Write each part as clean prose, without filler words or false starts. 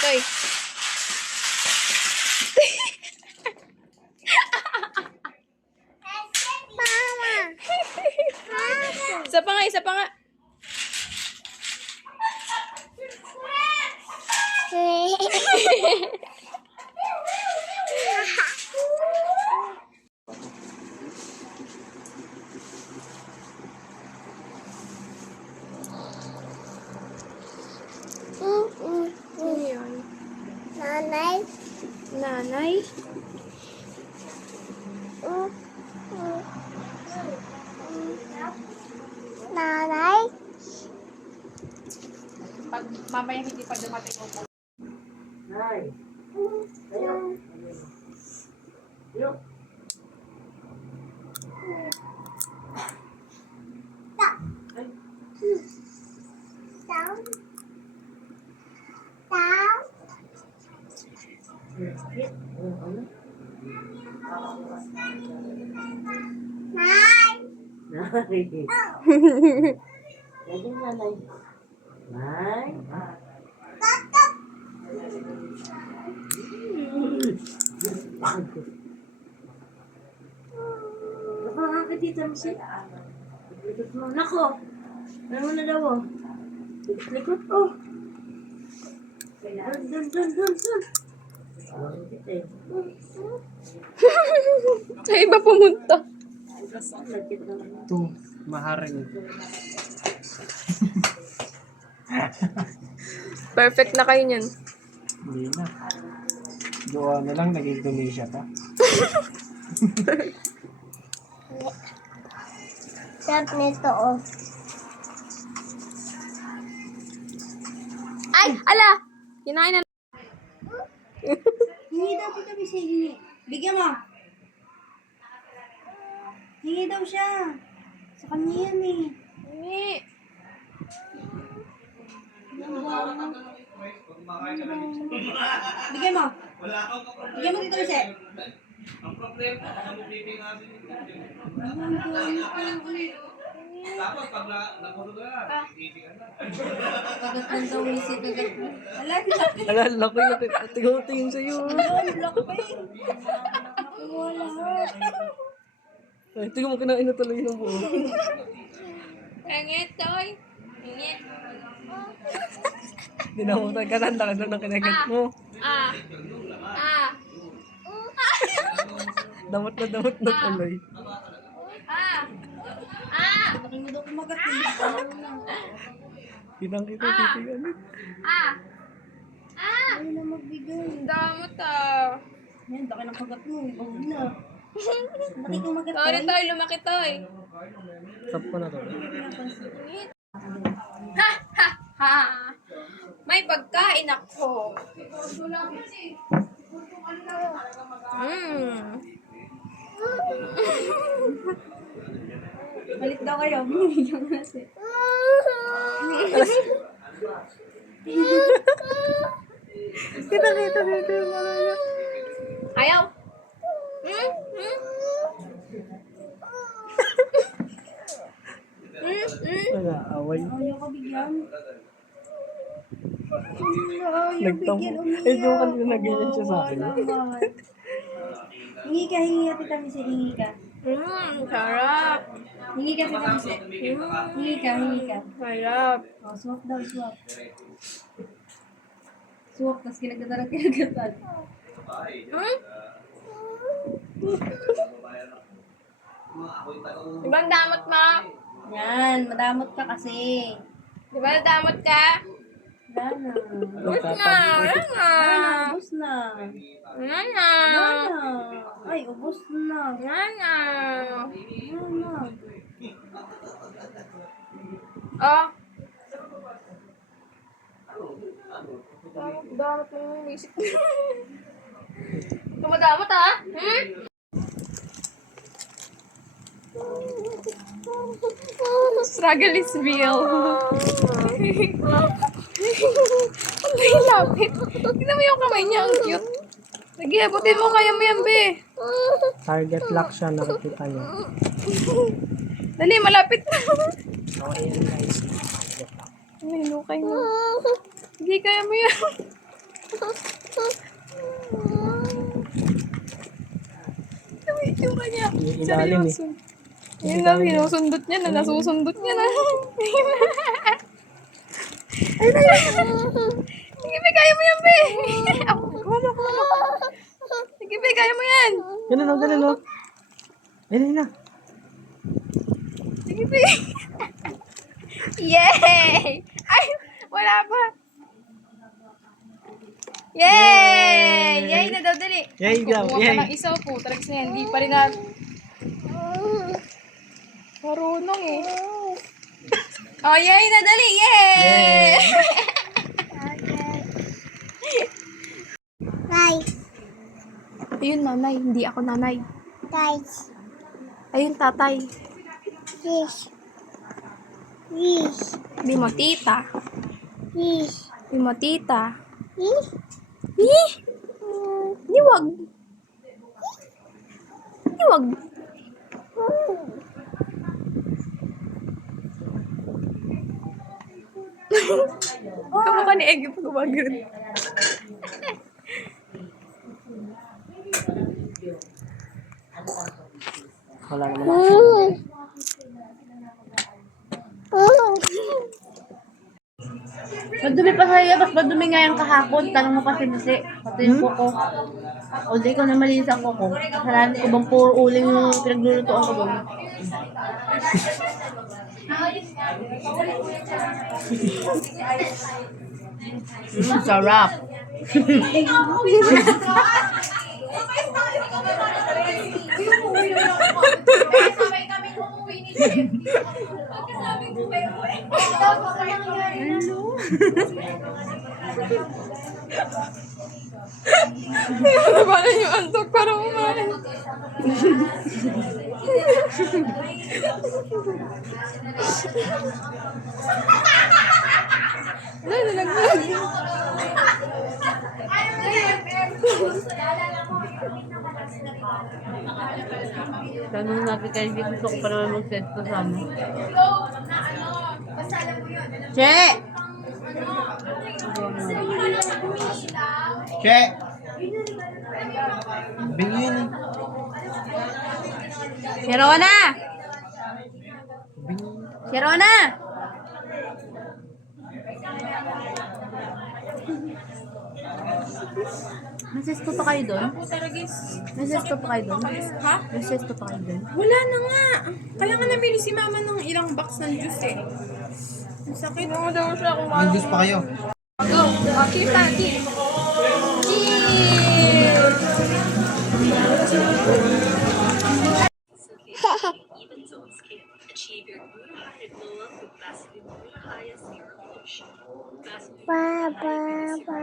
Toy. Isa pa nga, isa pa nga. Ano yun? Nanay. Nanay? Nanay. Pag mamaya hindi pa dumating ako. Nay. Ayaw. Ayaw. Down. Down. Nay. Nay. Lagi na, Nay. Nay. Napakakit dito mo siya. Likot mo. Nako. Ano mo na daw oh. Likot oh. Dun. Sa iba pumunta. Ito, maharing. Perfect na kayo niyan. Hindi na. Jowa na lang, naging Indonesia pa. Sarap nito oh. Ay! Ala! Kinain na. Hingi daw tita Bise, hingi. Bigyan mo. Hingi daw siya. Sa kanya yan eh. Hindi. Bigyan mo. Bigyan mo tita Bise. Ang problema, namumiti nga tapos pag napunod na, hindi ka na. Kagat lang daw isip. Kagat mo. Ala, laki. Ala, laki na. Tingin sa'yo. Laki pa eh. Wala. Ay, tingin mo, kinain na tuloy ng buo. Ingit, Toy. Ingit. Dinamutan ka lang ng kinagat mo. Ah. Ah. Damot na tuloy. Ah. Ah. Laki mo daw kumagat eh. Kitang-kita, titingnan. Ah. Ah. Ayaw na magbigay. Damot ah. Yan, laki ng kagat mo. Huwag na. Laki kumagat Sorry, eh. Toy. Lumaki, Toy. Stop ko na to. Ha! Ha! Ha! May pagkain ako. Balik daw kayo. Bumibigyan mo na siya. Kita. Ayaw. Wala, away. Ayaw ka bigyan. Nagtam. Eh, yung kanina nag-ganyan siya sa akin. Hingi ka, tita Bise. Hingi ka. Sarap. Hingi ka, tita Bise. Hingi ka. Sarap. Oh, swap daw, swap. Swap, tapos kinagdadalag. Diba ang damot mo? Yan, madamot ka kasi. Diba damot ka? Wala na. Ubus na. Wala na. Ubus na. Wala na. Wala na. Ay, ubus na. Wala na. Wala na. Oh. Damot mo yung isip. Tumadamot ah. Struggle is real. Ang lapit. Tignan mo yung kamay niya. Ang cute. Sige, abutin mo. Kaya mo yan, be. Target lock siya, nakikita niyo. Dali, malapit na. So, ayan guys. Target lock. Ay, hinukay mo. Sige, kaya mo yan. niya. Yung ilalim eh. Seryoso. Yun na, sinusundot niya na, nasusundot niya na. Ay, sige, Be, kaya mo yan, Be. Kumama. Sige, Be, kaya mo yan. Ganun o, ganun o. Ayun na. Sige, Be. Yay! Ay, wala pa. Yay! Yay na daw, dali. Yay daw, Kukuha yay. pa ng isa po. Talags na yan. Hindi pa rin na... Marunong eh. Oh, yay na, dali. Yay! Guys. Ayun, nanay. Hindi ako nanay. Guys. Ayun, tatay. Fish. Fish. Hindi mo tita. Fish. Hindi mo tita. Fish. Eh! Di wag. Di wag. Kamukha ni Egg pag gumagano'n. Wala naman. Madumi pa sa iyo, mas madumi nga yung kahapon. Tanong mo pa si Misi, pati yung kuko. O di ko na malinis ang kuko. Kasalanan ko bang puro uling yung pinaglulutoan ko doon. Sarap. Paano yung antok para kumain? Nalaglag. Tanong natin kay Vic, gusto ko pa naman mag-sesto sa ano. Che! Che! Bingin. Sherona! Sherona! May sesto pa kayo doon? May sesto pa kayo doon? Ha? May sesto pa kayo doon? Wala na nga. Kaya nga nabili si mama ng ilang box ng juice eh. Ang sakit. Ano daw siya kung May juice pa kayo. Go! Okay, Paki. Ba, ba, ba.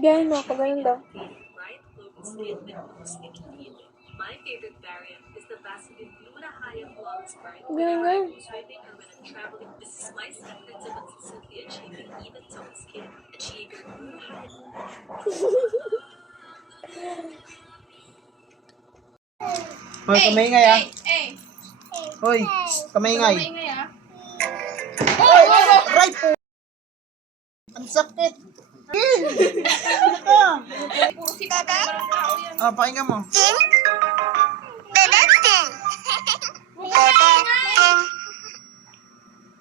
Gayahin mo ako. Gayahin daw. My favorite variant is the Vaseline Glutathione Long Sprite. Gayahin, gayahin. Swimming or when I'm traveling, this is my secret to consistently achieving even tone skin. Achieve your glutathione. Hoy, kamingay ah. Hey! Hoy, kamingay. Maingay ah. Hoy, right po. Ang sakit. Puro si Papa ng tao yan. Ah, pakinggan mo. Bebe ting. Bebe ting.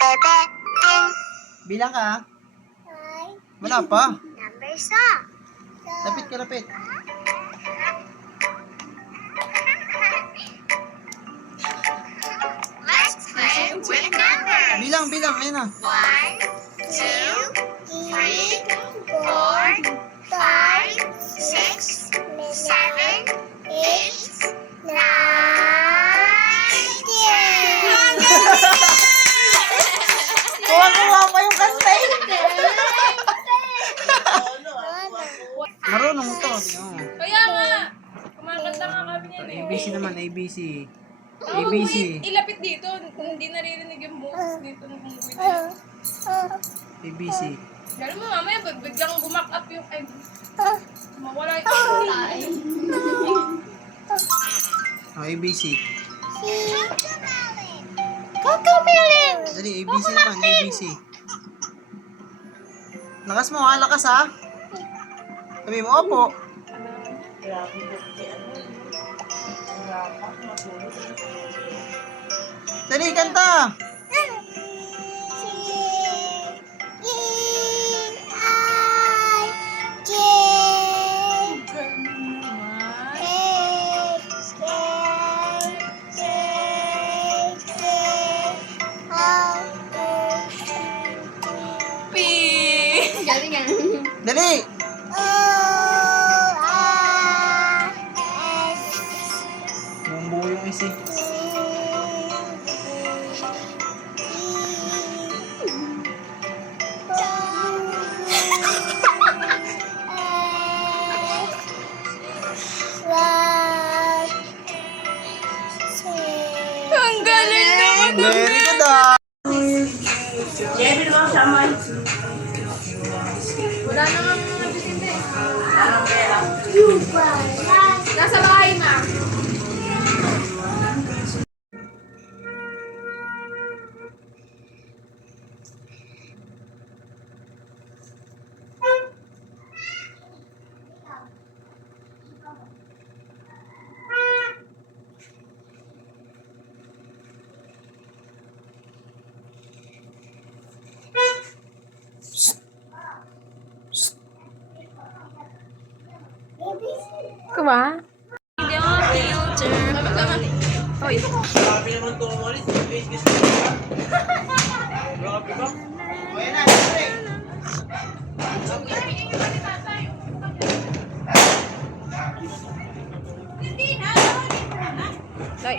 Bebe ting. Bilang ka ah. Ay, Wala pa. number sa. Lapit ka, lapit. Let's play with numbers. Bilang, bilang. Ayun na. 1, 2, 3, 4, 5, 6, 7, 8, 9, 10. Kuha pa yung kanta eh. Marunong to. Tingnan mo. Kaya nga! Kumakanta nga kami niyan eh. ABC naman, ABC. Ako, ABC. ilapit dito. Kung hindi naririnig yung boses dito ng umuwi na yun. ABC. Gano'n mo mamaya, biglang bumak up yung... Ay, mawala yung... Oh, ABC. Cocomelon. Dali, ABC naman, ABC. Lakas mo ha, lakas ha. Sabi mo, opo. Dali, kanta! Galing yan. Dali! Yung buo yung isi. Ang galing naman. Very good ah! Wala namang nagtitindi. Nasa bahay na. Kuha? Hindi ako filter. Sama. Hoy. Sabi naman ito umalis. Grabe ba? Hoy.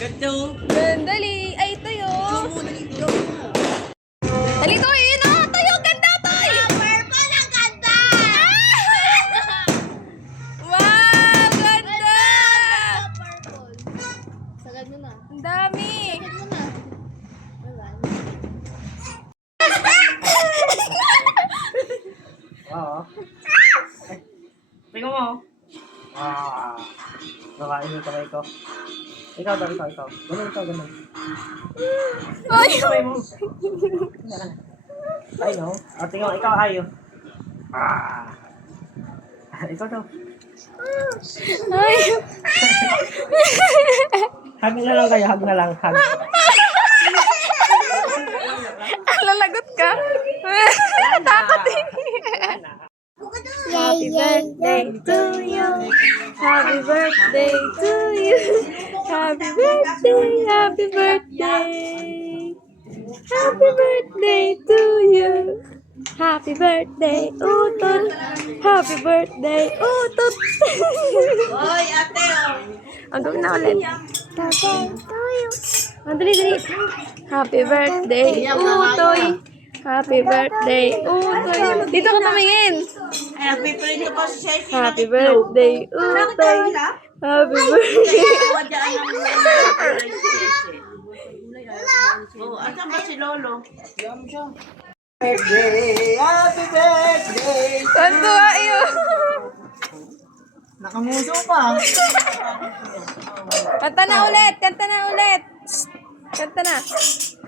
Ganda oh. Dali. Ay, tayo. Dali, Toy. Yun na. Tayo. Ganda, Toy. Purple ang ganda! Wow, ganda. Sagad mo na. Ang dami. Oo. Tingnan mo. Ah. Nakain yung kamay ko. Ikaw daw, ikaw. Ganun. Ay. Kamay mo. Ay, no. Tingnan mo, ikaw ayo. Ah. Ikaw daw. Ay. Hug na lang kayo, hug na lang. Hug. Lalagot ka. Takot eh. Happy birthday to you. Happy birthday to you. Happy birthday, happy birthday. Happy birthday to you. Happy birthday, Utot. Happy birthday, Utot. Hoy, ate, oh. Ang gawin na ulit. Happy to you. Dali. Happy birthday, Utoy. Happy birthday, Utoy. Dito ka tumingin. Ay, nagpiprint ko si Ceci. Happy birthday, Utoy. Happy birthday. Tawa dyan ang mga si Ceci. Oh, asan ba si Lolo? Birthday! Happy birthday! Kanto ayo. Nakamuso pa. Kanta na ulit. Kanta na.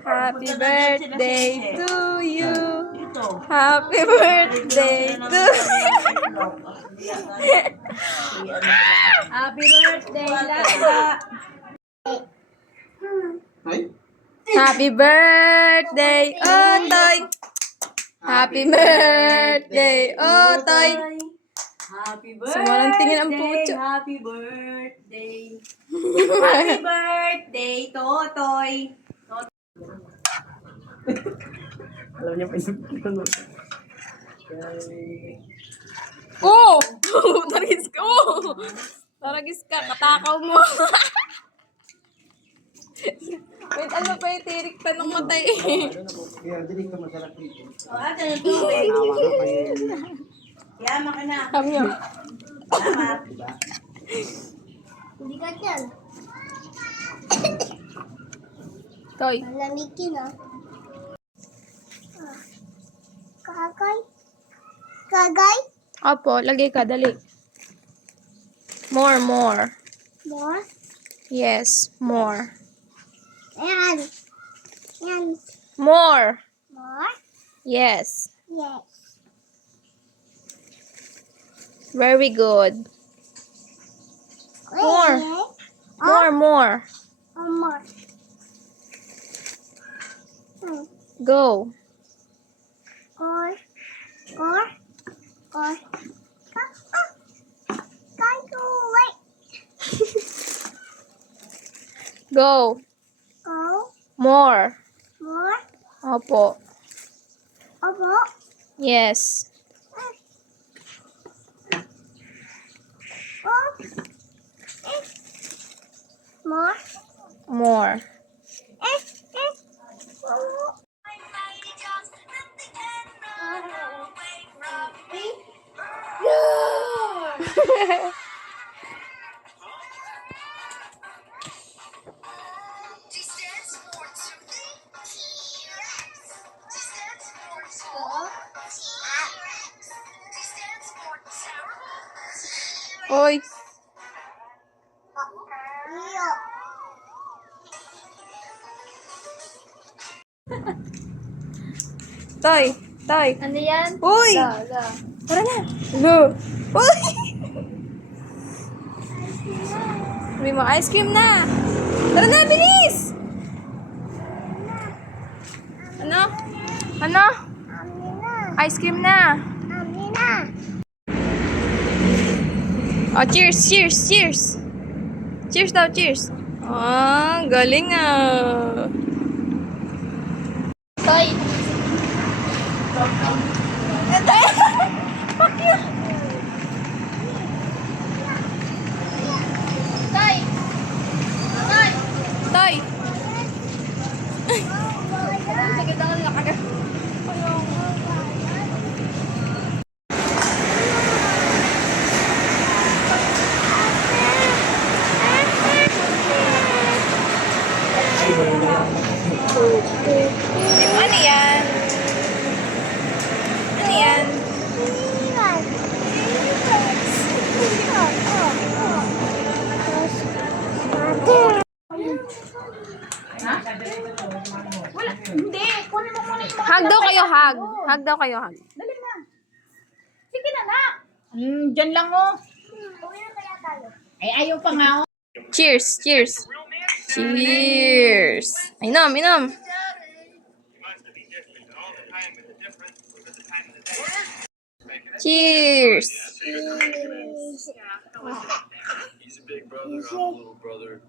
Happy birthday to you. Ito. Happy birthday to Happy birthday, Lala. Ay? Happy birthday, Otoy. Happy birthday, Otoy. Happy Sumalang tingin ang pucho. Happy birthday. Happy birthday, Totoy. Alam niyo pa yung Oh! Taragis ka. Katakaw mo. Wait, ano pa yung tirik tanong matay eh. Kaya dinig ka masarap dito. O, ate, ng tubig. Awa ka pa yun. Yama ka na. Kami yun. Salamat. Hindi ka dyan. Toy. Malamig yun ah. Kagay? Kagay? Opo, lagay ka. Dali. More. More? Yes, more. Ayan. Yan. More. More? Yes. Yes. Very good. More. Yes. More. One more. Go. Or. Go away. Go. Go. More. More. Opo. Opo. Yes. Oh. More. More. T stands for toothy. T-Rex. T stands for tall. T-Rex. T stands for terrible. Oy. Toy. Toy. Ano yan? Uy! Tara na. Lo. Uy! Sabi mo, ice cream na. Tara na, bilis! Ano? Ano? Ice cream na. Oh, cheers, cheers, cheers. Cheers daw, cheers. Ah, galing ah. Toy. Fuck you. Toy. Toy. Toy. Sakit ako nila kagad. Ano yan? Ano yan? Hug daw kayo, hug. Hug daw kayo, hug. Sige na na. Diyan lang oh. Ay, ayaw pa nga oh. Cheers, cheers. Cheers. Inom, inom. Cheers. He's a big brother, I'm a little brother.